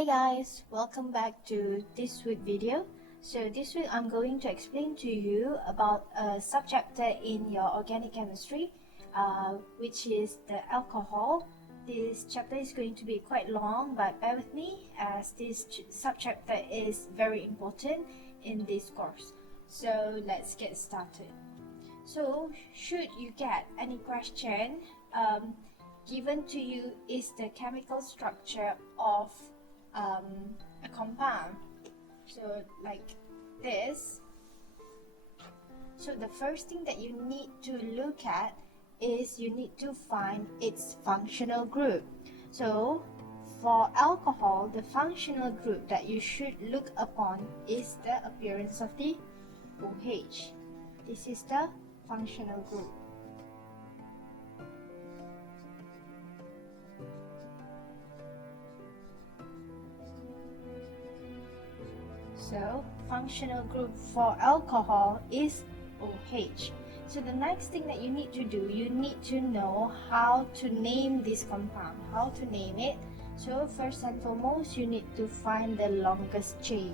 Hey guys, welcome back to this week video. So this week I'm going to explain to you about a subchapter in your organic chemistry, which is the alcohol. This chapter is going to be quite long, but bear with me as this subchapter is very important in this course. So let's get started. So should you get any question given to you is the chemical structure of a compound, so like this. So the first thing that you need to look at is you need to find its functional group. So for alcohol, the functional group that you should look upon is the appearance of the OH. This is the functional group. So functional group for alcohol is OH. So the next thing that you need to do, you need to know how to name this compound, how to name it. So first and foremost, you need to find the longest chain.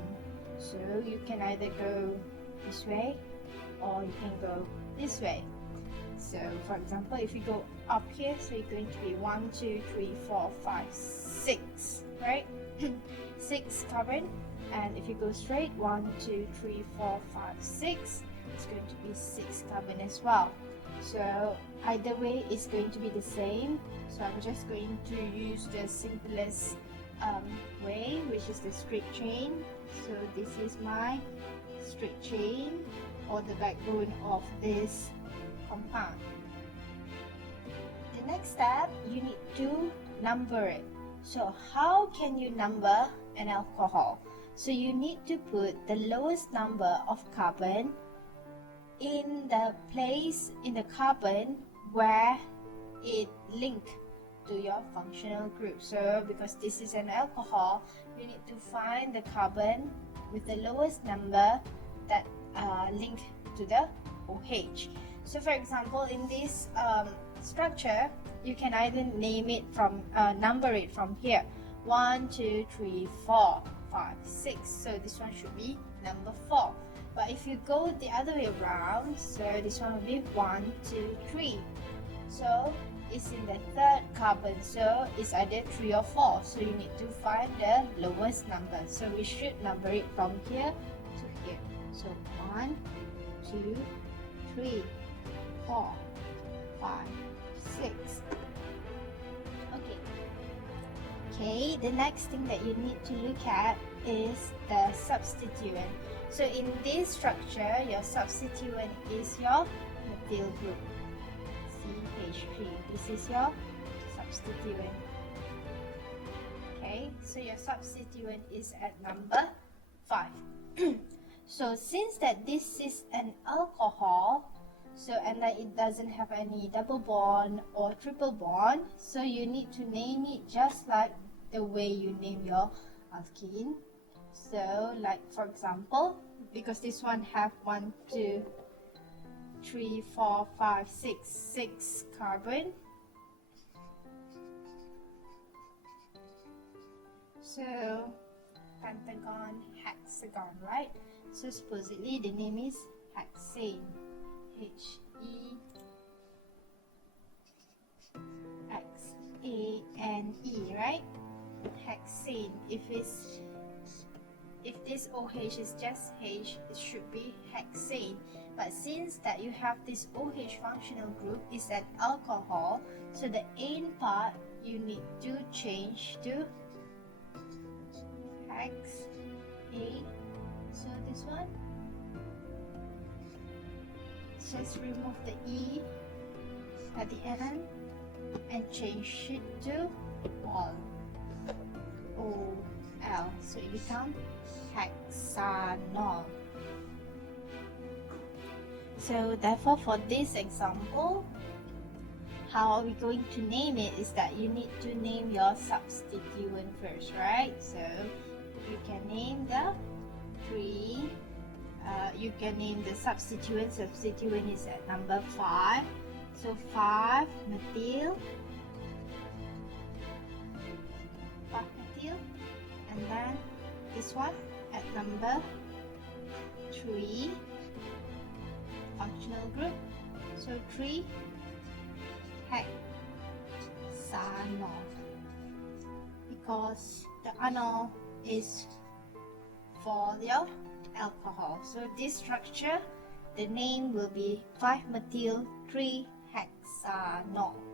So you can either go this way or you can go this way. So for example, if you go up here, so you're going to be 1, 2, 3, 4, 5, 6, right? 6 carbon. And if you go straight, 1, 2, 3, 4, 5, 6, it's going to be 6 carbon as well. So either way is going to be the same. So I'm just going to use the simplest way, which is the straight chain. So this is my straight chain or the backbone of this compound. The next step, you need to number it. So how can you number an alcohol? So you need to put the lowest number of carbon in the place in the carbon where it linked to your functional group. So because this is an alcohol, you need to find the carbon with the lowest number that link to the OH. So for example, in this structure, you can either name it from number it from here, 1, 2, 3, 4, 5, 6. So this one should be number 4. But if you go the other way around, so this one will be 1, 2, 3. So it's in the third carbon, so it's either 3 or 4. So you need to find the lowest number. So we should number it from here to here. So 1, 2, 3, 4, 5, 6. Okay, the next thing that you need to look at is the substituent. So in this structure, your substituent is your methyl group, CH3. This is your substituent. Okay, so your substituent is at number 5. So since that this is an alcohol, so and that it doesn't have any double bond or triple bond, so you need to name it just like the way you name your alkene. So like for example, because this one have 1, 2, 3, 4, 5, 6 carbon. So pentagon, hexagon, right? So supposedly the name is hexane. H-E-X-A-N-E, right? Hexane. If this OH is just H, it should be hexane. But since that you have this OH functional group is an alcohol, so the N part you need to change to hex A. So this one, just remove the E at the end and change it to ol. O-L. So it becomes hexanol. So therefore for this example, how are we going to name it is that you need to name your substituent first, right? So you can name the 3. You can name the substituent. Substituent is at number 5. So 5 methyl, 5 methyl, and one at number 3, functional group, so 3 hexanol, because the anol is for your alcohol. So this structure, the name will be 5-methyl 3-hexanol.